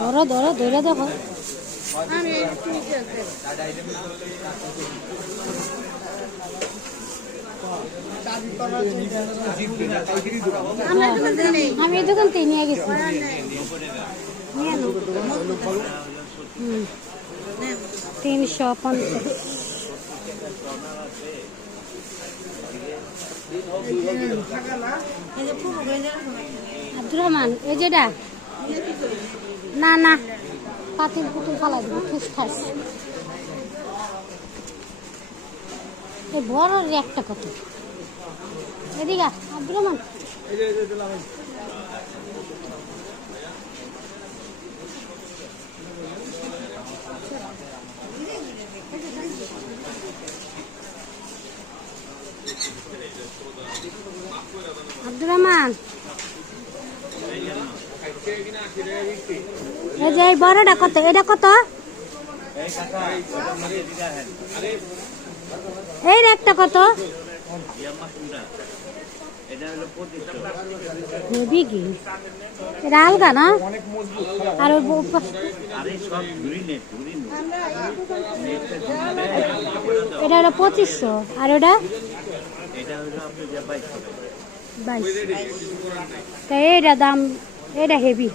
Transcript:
ধরো ধরো ধরে দেখো। আমি এই দোকান থেকে নিয়ে গেছি। 350। আব্দুর রহমান এই যেটা না না পাতিল পুতুল ফালা দিব ঠুস ঠাস। এই বড় একটা কত এদিকে আব্দুর রহমান। আব্দুর রহমান এই যে বড়টা কত? এটা কত? এই একটা কত? হেভি কি এটা আলগা না? আর এটা হলো 2500 আর ওটা 22। এটা দাম এটা হেভি।